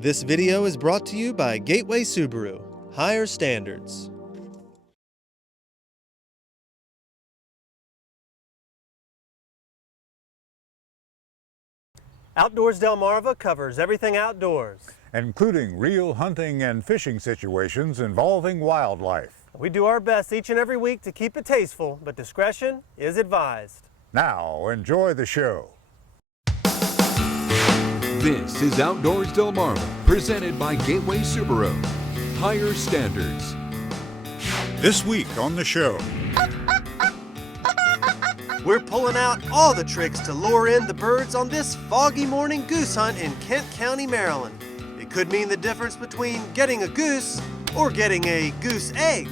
This video is brought to you by Gateway Subaru. Higher standards. Outdoors Delmarva covers everything outdoors, including real hunting and fishing situations involving wildlife. We do our best each and every week to keep it tasteful, but discretion is advised. Now, enjoy the show. This is Outdoors Delmarva, presented by Gateway Subaru. Higher standards. This week on the show, we're pulling out all the tricks to lure in the birds on this foggy morning goose hunt in Kent County, Maryland. It could mean the difference between getting a goose or getting a goose egg.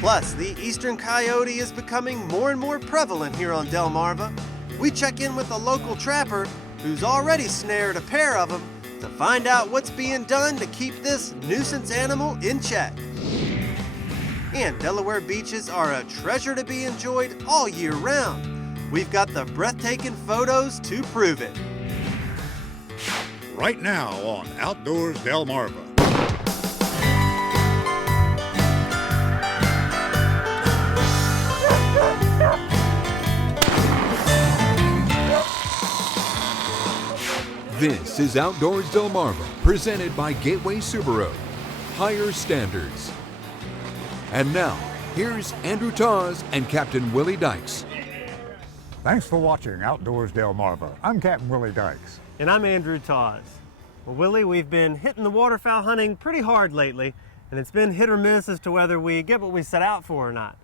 Plus, the eastern coyote is becoming more and more prevalent here on Delmarva. We check in with a local trapper who's already snared a pair of them to find out what's being done to keep this nuisance animal in check. And Delaware beaches are a treasure to be enjoyed all year round. We've got the breathtaking photos to prove it. right now on Outdoors Delmarva. This is Outdoors Delmarva, presented by Gateway Subaru. Higher standards. And now, here's Andrew Tawes and Captain Willie Dykes. Thanks for watching Outdoors Delmarva. I'm Captain Willie Dykes. And I'm Andrew Tawes. Well, Willie, we've been hitting the waterfowl hunting pretty hard lately, and it's been hit or miss as to whether we get what we set out for or not.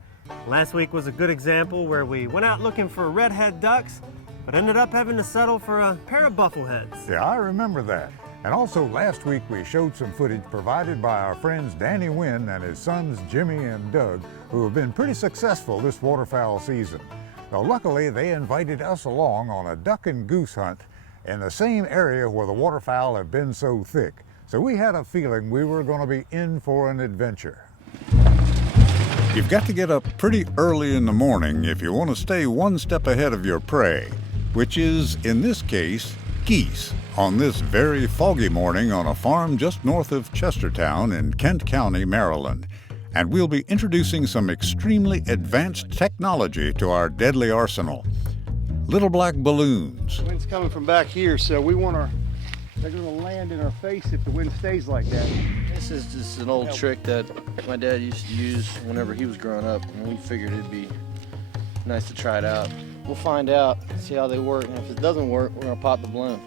Last week was a good example where we went out looking for redhead ducks, but ended up having to settle for a pair of buffleheads. Yeah, I remember that. And also last week we showed some footage provided by our friends Danny Wynn and his sons Jimmy and Doug, who have been pretty successful this waterfowl season. Now, luckily they invited us along on a duck and goose hunt in the same area where the waterfowl have been so thick. So we had a feeling we were going to be in for an adventure. You've got to get up pretty early in the morning if you want to stay one step ahead of your prey, which is, in this case, geese, on this very foggy morning on a farm just north of Chestertown in Kent County, Maryland. And we'll be introducing some extremely advanced technology to our deadly arsenal. Little black balloons. The wind's coming from back here, so they're gonna land in our face if the wind stays like that. This is just an old trick that my dad used to use whenever he was growing up, and we figured it'd be nice to try it out. We'll find out, see how they work, and if it doesn't work, we're gonna pop the balloon.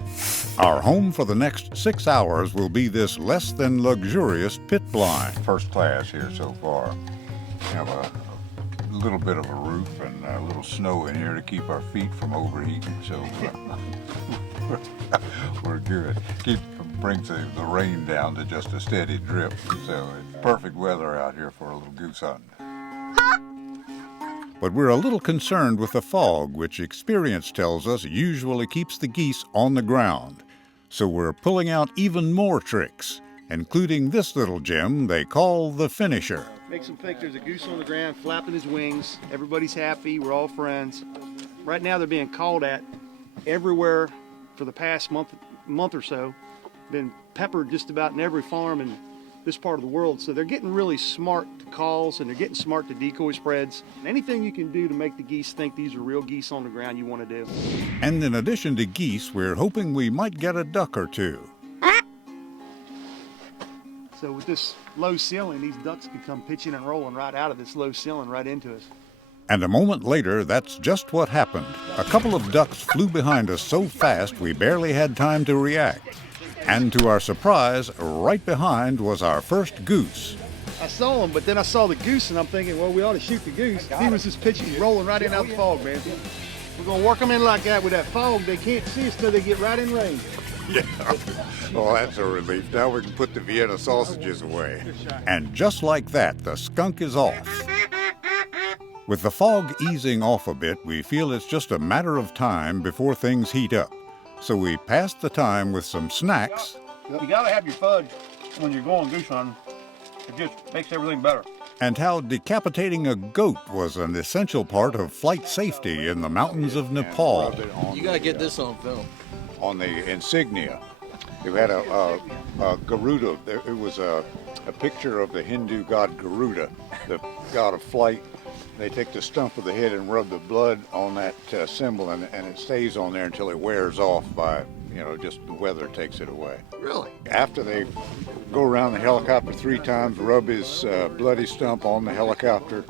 Our home for the next 6 hours will be this less than luxurious pit blind. First class here so far. We have a little bit of a roof and a little snow in here to keep our feet from overheating, so we're good. Brings the rain down to just a steady drip, so it's perfect weather out here for a little goose hunting. But we're a little concerned with the fog, which experience tells us usually keeps the geese on the ground. So we're pulling out even more tricks, including this little gem they call the finisher. Makes them think there's a goose on the ground flapping his wings. Everybody's happy, we're all friends. Right now they're being called at everywhere for the past month or so. Been peppered just about in every farm in this part of the world, so they're getting really smart to calls and they're getting smart to decoy spreads. Anything you can do to make the geese think these are real geese on the ground, you want to do. And in addition to geese, we're hoping we might get a duck or two. So with this low ceiling, these ducks could come pitching and rolling right out of this low ceiling right into us. And a moment later, that's just what happened. A couple of ducks flew behind us so fast we barely had time to react. And to our surprise, right behind was our first goose. I saw him, but then I saw the goose, and I'm thinking, well, we ought to shoot the goose. He was just pitching, rolling right in out the fog, man. We're going to work them in like that with that fog. They can't see us till they get right in range. Yeah. Well, that's a relief. Now we can put the Vienna sausages away. And just like that, the skunk is off. With the fog easing off a bit, we feel it's just a matter of time before things heat up. So we passed the time with some snacks. You gotta have your fudge when you're going goose hunting. It just makes everything better. And how decapitating a goat was an essential part of flight safety in the mountains of Nepal. You gotta get this on film. on the insignia. They had a Garuda. It was a picture of the Hindu god Garuda, the god of flight. They take the stump of the head and rub the blood on that symbol, and it stays on there until it wears off by, just the weather takes it away. Really? After they go around the helicopter 3 times, rub his bloody stump on the helicopter,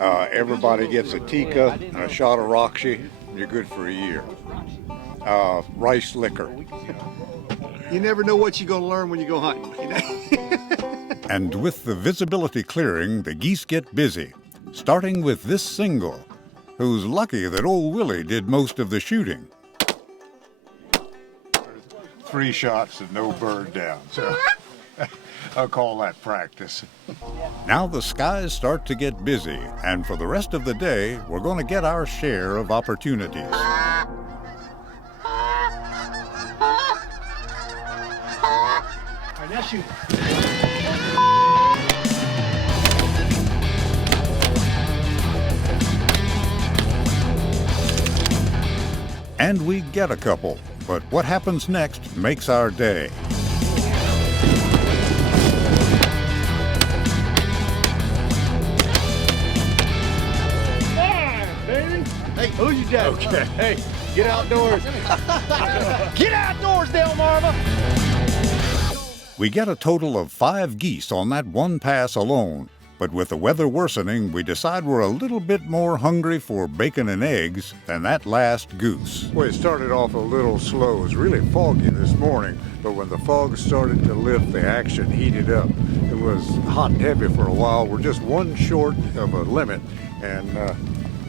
everybody gets a tikka and a shot of Roxy. You're good for a year. Rice liquor. You never know what you're going to learn when you go hunting. And with the visibility clearing, the geese get busy, starting with this single, who's lucky that old Willie did most of the shooting. 3 shots and no bird down, so I'll call that practice. Now the skies start to get busy, and for the rest of the day, we're going to get our share of opportunities. All right, now shoot. And we get a couple, but what happens next makes our day. Hey, who's your dad? Okay. Hey, get outdoors. Get outdoors, Delmarva. We get a total of 5 geese on that one pass alone, but with the weather worsening, we decide we're a little bit more hungry for bacon and eggs than that last goose. Well, it started off a little slow. It was really foggy this morning, but when the fog started to lift, the action heated up. It was hot and heavy for a while. We're just one short of a limit, and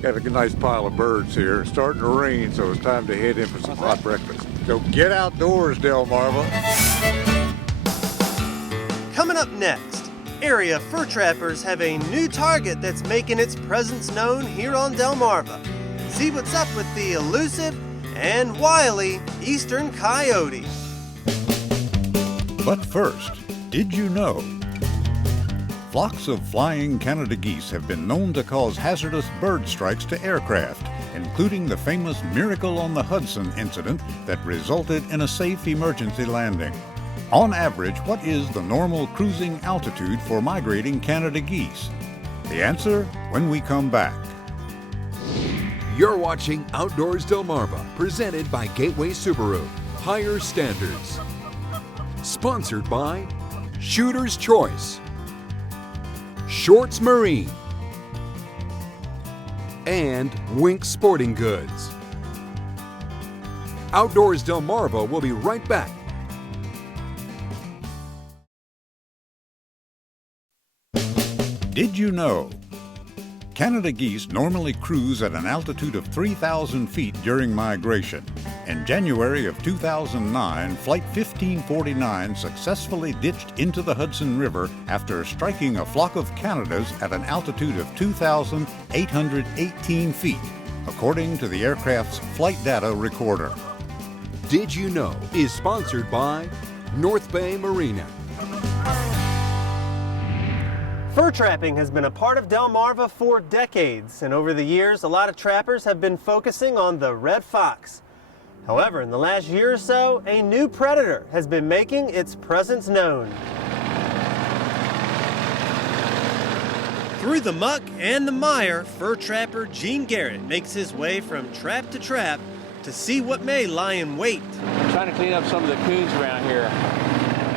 got a nice pile of birds here. It's starting to rain, so it's time to head in for some hot breakfast. So get outdoors, Delmarva. Coming up next, area fur trappers have a new target that's making its presence known here on Delmarva. See what's up with the elusive and wily eastern coyote. But first, did you know? Flocks of flying Canada geese have been known to cause hazardous bird strikes to aircraft, including the famous Miracle on the Hudson incident that resulted in a safe emergency landing. On average, what is the normal cruising altitude for migrating Canada geese? The answer when we come back. You're watching Outdoors Delmarva, presented by Gateway Subaru. Higher standards. Sponsored by Shooter's Choice, Shorts Marine, and Wink Sporting Goods. Outdoors Delmarva will be right back. Did you know? Canada geese normally cruise at an altitude of 3,000 feet during migration. In January of 2009, Flight 1549 successfully ditched into the Hudson River after striking a flock of Canadas at an altitude of 2,818 feet, according to the aircraft's flight data recorder. Did You Know is sponsored by North Bay Marina. Fur trapping has been a part of Delmarva for decades, and over the years, a lot of trappers have been focusing on the red fox. However, in the last year or so, a new predator has been making its presence known. Through the muck and the mire, fur trapper Gene Garrett makes his way from trap to trap to see what may lie in wait. I'm trying to clean up some of the coons around here.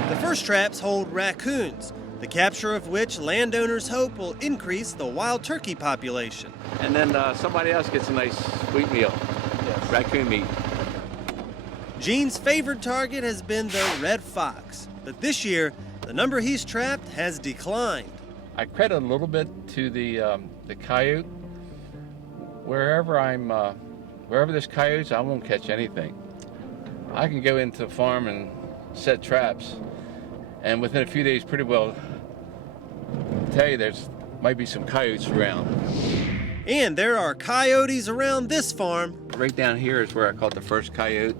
The first traps hold raccoons, the capture of which landowners hope will increase the wild turkey population. And then somebody else gets a nice sweet meal. Yes. Raccoon meat. Gene's favorite target has been the red fox, but this year, the number he's trapped has declined. I credit a little bit to the coyote. Wherever there's coyotes, I won't catch anything. I can go into the farm and set traps, and within a few days, pretty well tell you there's might be some coyotes around. And there are coyotes around this farm. Right down here is where I caught the first coyote.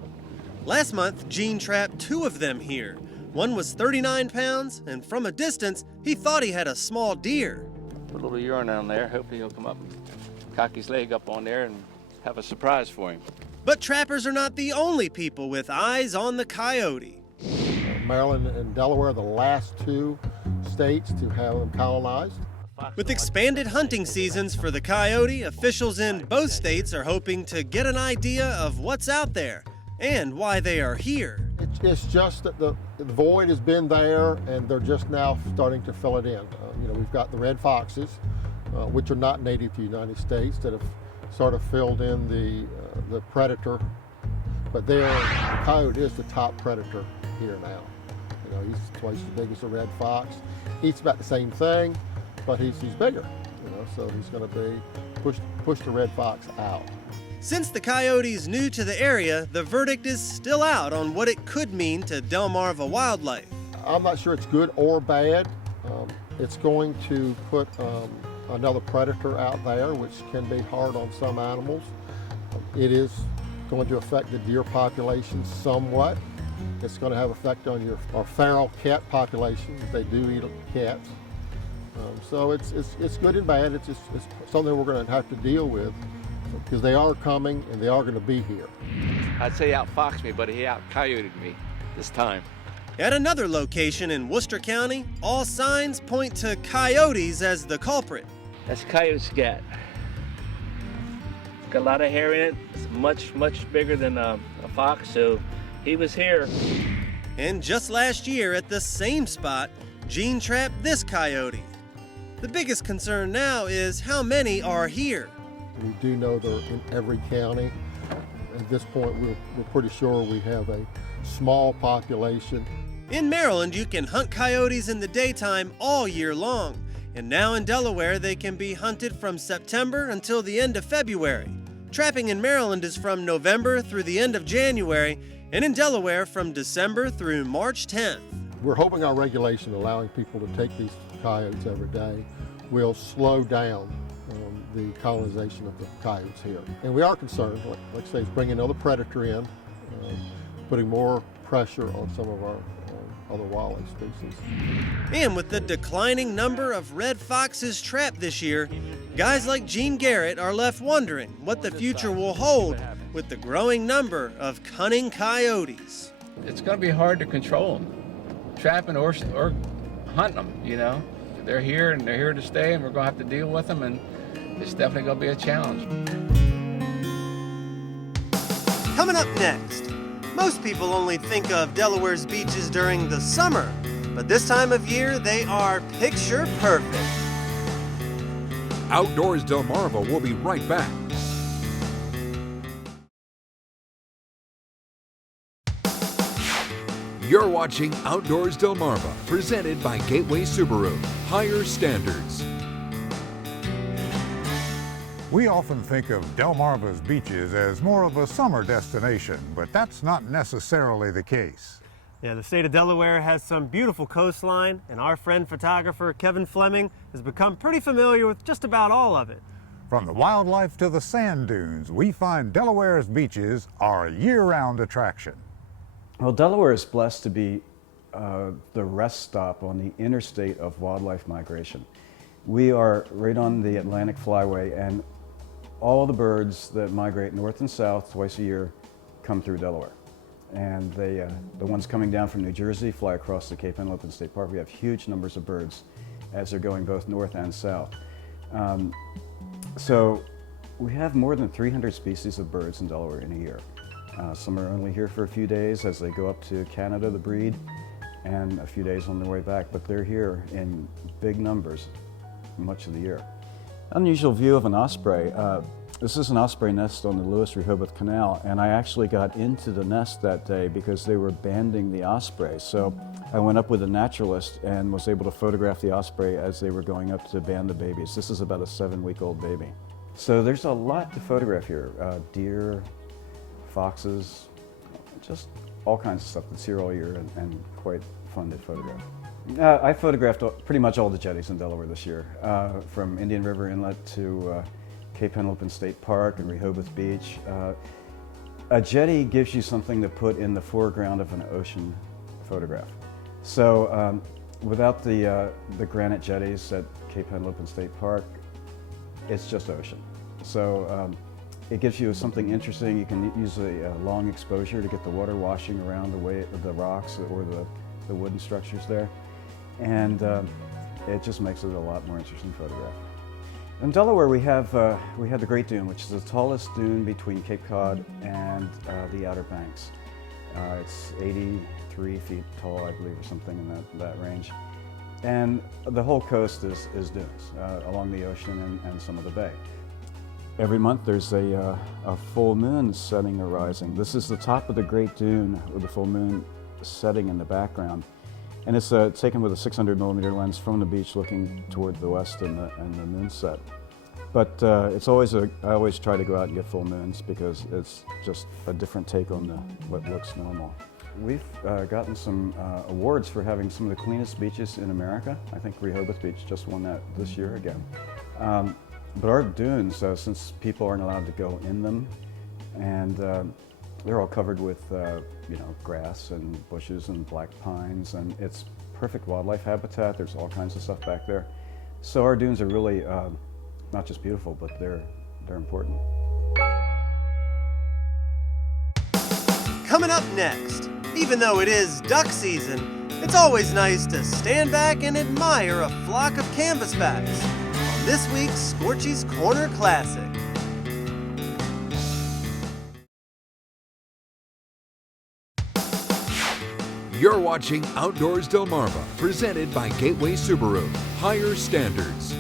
Last month, Gene trapped 2 of them here. One was 39 pounds, and from a distance, he thought he had a small deer. Put a little urine on there. Hopefully he'll come up, cock his leg up on there, and have a surprise for him. But trappers are not the only people with eyes on the coyote. Maryland and Delaware are the last two states to have them colonized. With expanded hunting seasons for the coyote, officials in both states are hoping to get an idea of what's out there and why they are here. It's just that the void has been there, and they're just now starting to fill it in. We've got the red foxes, which are not native to the United States, that have sort of filled in the predator. But the coyote is the top predator here now. He's twice as big as the red fox. Eats about the same thing, but he's bigger. So he's going to be push the red fox out. Since the coyote's new to the area, the verdict is still out on what it could mean to Delmarva wildlife. I'm not sure it's good or bad. It's going to put another predator out there, which can be hard on some animals. It is going to affect the deer population somewhat. It's going to have effect on our feral cat population. They do eat cats. So it's good and bad. It's something we're going to have to deal with, because they are coming and they are going to be here. I'd say he outfoxed me, but he out-coyoted me this time. At another location in Worcester County, all signs point to coyotes as the culprit. That's coyote scat. It's got a lot of hair in it. It's much bigger than a fox, so he was here. And just last year at the same spot, Gene trapped this coyote. The biggest concern now is how many are here. We do know they're in every county. At this point, we're pretty sure we have a small population. In Maryland, you can hunt coyotes in the daytime all year long. And now in Delaware, they can be hunted from September until the end of February. Trapping in Maryland is from November through the end of January, and in Delaware from December through March 10th. We're hoping our regulation allowing people to take these coyotes every day will slow down the colonization of the coyotes here. And we are concerned, like I say, it's bringing another predator in, putting more pressure on some of our other wildlife species. And with the declining number of red foxes trapped this year, guys like Gene Garrett are left wondering what the future will hold with the growing number of cunning coyotes. It's going to be hard to control them, trapping or hunting them, They're here and they're here to stay, and we're going to have to deal with them, and it's definitely going to be a challenge. Coming up next, most people only think of Delaware's beaches during the summer, but this time of year they are picture perfect. Outdoors Delmarva will be right back. You're watching Outdoors Delmarva, presented by Gateway Subaru. Higher standards. We often think of Delmarva's beaches as more of a summer destination, but that's not necessarily the case. Yeah, the state of Delaware has some beautiful coastline, and our friend photographer Kevin Fleming has become pretty familiar with just about all of it. From the wildlife to the sand dunes, we find Delaware's beaches are a year-round attraction. Well, Delaware is blessed to be the rest stop on the interstate of wildlife migration. We are right on the Atlantic Flyway, and all the birds that migrate north and south twice a year come through Delaware. And the ones coming down from New Jersey fly across the Cape Henlopen State Park. We have huge numbers of birds as they're going both north and south. So we have more than 300 species of birds in Delaware in a year. Some are only here for a few days as they go up to Canada to breed, and a few days on their way back, but they're here in big numbers much of the year. Unusual view of an osprey. This is an osprey nest on the Lewis-Rehoboth Canal, and I actually got into the nest that day because they were banding the osprey. So I went up with a naturalist and was able to photograph the osprey as they were going up to band the babies. This is about a 7-week-old baby. So there's a lot to photograph here. Deer, foxes, just all kinds of stuff that's here all year and quite fun to photograph. I photographed pretty much all the jetties in Delaware this year, from Indian River Inlet to Cape Henlopen State Park and Rehoboth Beach. A jetty gives you something to put in the foreground of an ocean photograph. So without the granite jetties at Cape Henlopen State Park, it's just ocean. So it gives you something interesting. You can use a long exposure to get the water washing around the rocks or the wooden structures there. And it just makes it a lot more interesting photograph. In Delaware, we have the Great Dune, which is the tallest dune between Cape Cod and the Outer Banks. It's 83 feet tall, I believe, or something in that range. And the whole coast is dunes along the ocean and some of the bay. Every month there's a full moon setting or rising. This is the top of the Great Dune with the full moon setting in the background. And it's taken with a 600mm lens from the beach looking toward the west and the moon set. But I always try to go out and get full moons because it's just a different take on what looks normal. We've gotten some awards for having some of the cleanest beaches in America. I think Rehoboth Beach just won that this year again. But our dunes, since people aren't allowed to go in them, and they're all covered with grass and bushes and black pines, and it's perfect wildlife habitat. There's all kinds of stuff back there. So our dunes are really not just beautiful, but they're important. Coming up next, even though it is duck season, it's always nice to stand back and admire a flock of canvasbacks on this week's Scorchy's Corner Classic. You're watching Outdoors Delmarva, presented by Gateway Subaru, higher standards.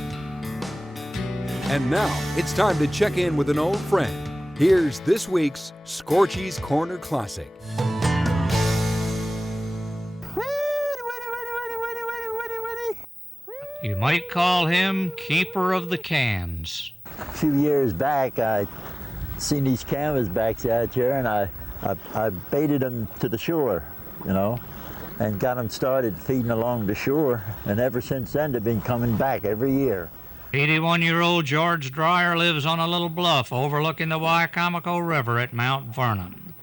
And now, it's time to check in with an old friend. Here's this week's Scorchy's Corner Classic. You might call him Keeper of the Cans. A few years back, I seen these canvasbacks out here, and I baited them to the shore, and got them started feeding along the shore. And ever since then, they've been coming back every year. 81-year-old George Dreyer lives on a little bluff overlooking the Wycomico River at Mount Vernon.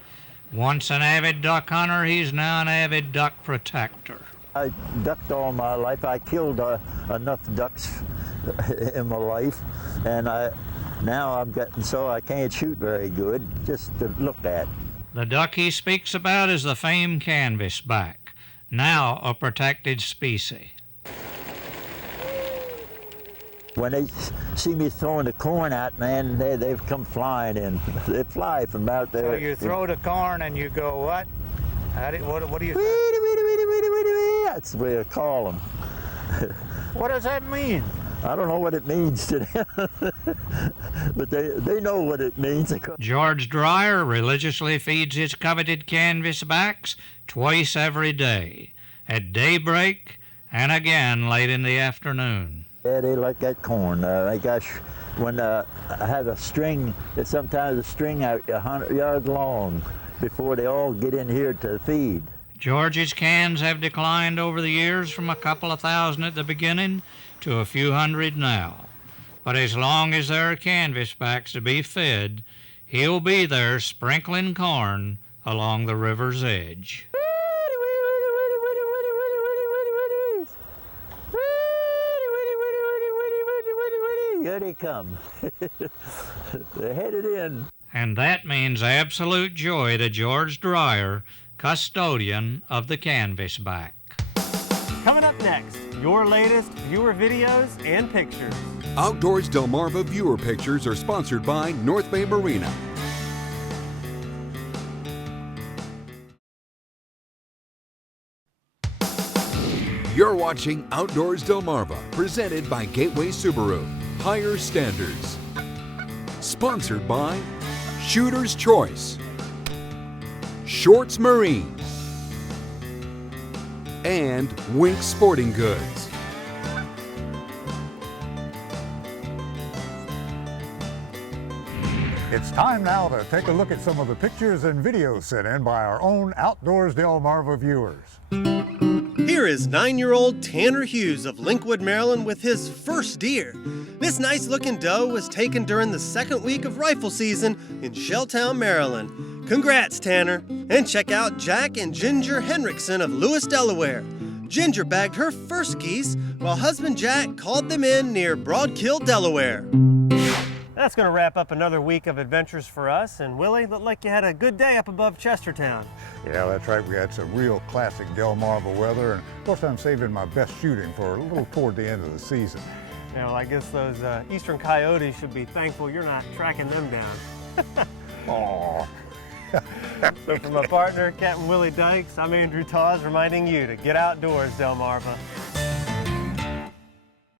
Once an avid duck hunter, he's now an avid duck protector. I ducked all my life. I killed enough ducks in my life, and now I'm getting so I can't shoot very good, just to look at. The duck he speaks about is the famed canvasback, now a protected species. When they see me throwing the corn out, man, they've come flying in. They fly from out there. So you throw the corn and you go what? What do you say? That's the way I call them. What does that mean? I don't know what it means to them, but they know what it means. George Dreyer religiously feeds his coveted canvasbacks twice every day, at daybreak and again late in the afternoon. Yeah, they like that corn. When I have a string, it's sometimes a string out 100 yards long before they all get in here to feed. George's cans have declined over the years from a couple of thousand at the beginning to a few hundred now. But as long as there are canvasbacks to be fed, he'll be there sprinkling corn along the river's edge. Here they come. They're headed in. And that means absolute joy to George Dreyer, custodian of the canvasback. Coming up next, your latest viewer videos and pictures. Outdoors Delmarva viewer pictures are sponsored by North Bay Marina. You're watching Outdoors Delmarva, presented by Gateway Subaru, higher standards. Sponsored by Shooter's Choice, Shorts Marine, and Wink Sporting Goods. It's time now to take a look at some of the pictures and videos sent in by our own Outdoors Delmarva viewers. Here is 9-year-old Tanner Hughes of Linkwood, Maryland with his first deer. This nice-looking doe was taken during the second week of rifle season in Shelltown, Maryland. Congrats, Tanner. And check out Jack and Ginger Henriksen of Lewis, Delaware. Ginger bagged her first geese while husband Jack called them in near Broadkill, Delaware. That's going to wrap up another week of adventures for us. And Willie, looked like you had a good day up above Chestertown. Yeah, that's right. We had some real classic Delmarva weather, and of course I'm saving my best shooting for a little toward the end of the season. Now, I guess those eastern coyotes should be thankful you're not tracking them down. Aww. So for my partner, Captain Willie Dykes, I'm Andrew Tawes, reminding you to get outdoors, Delmarva.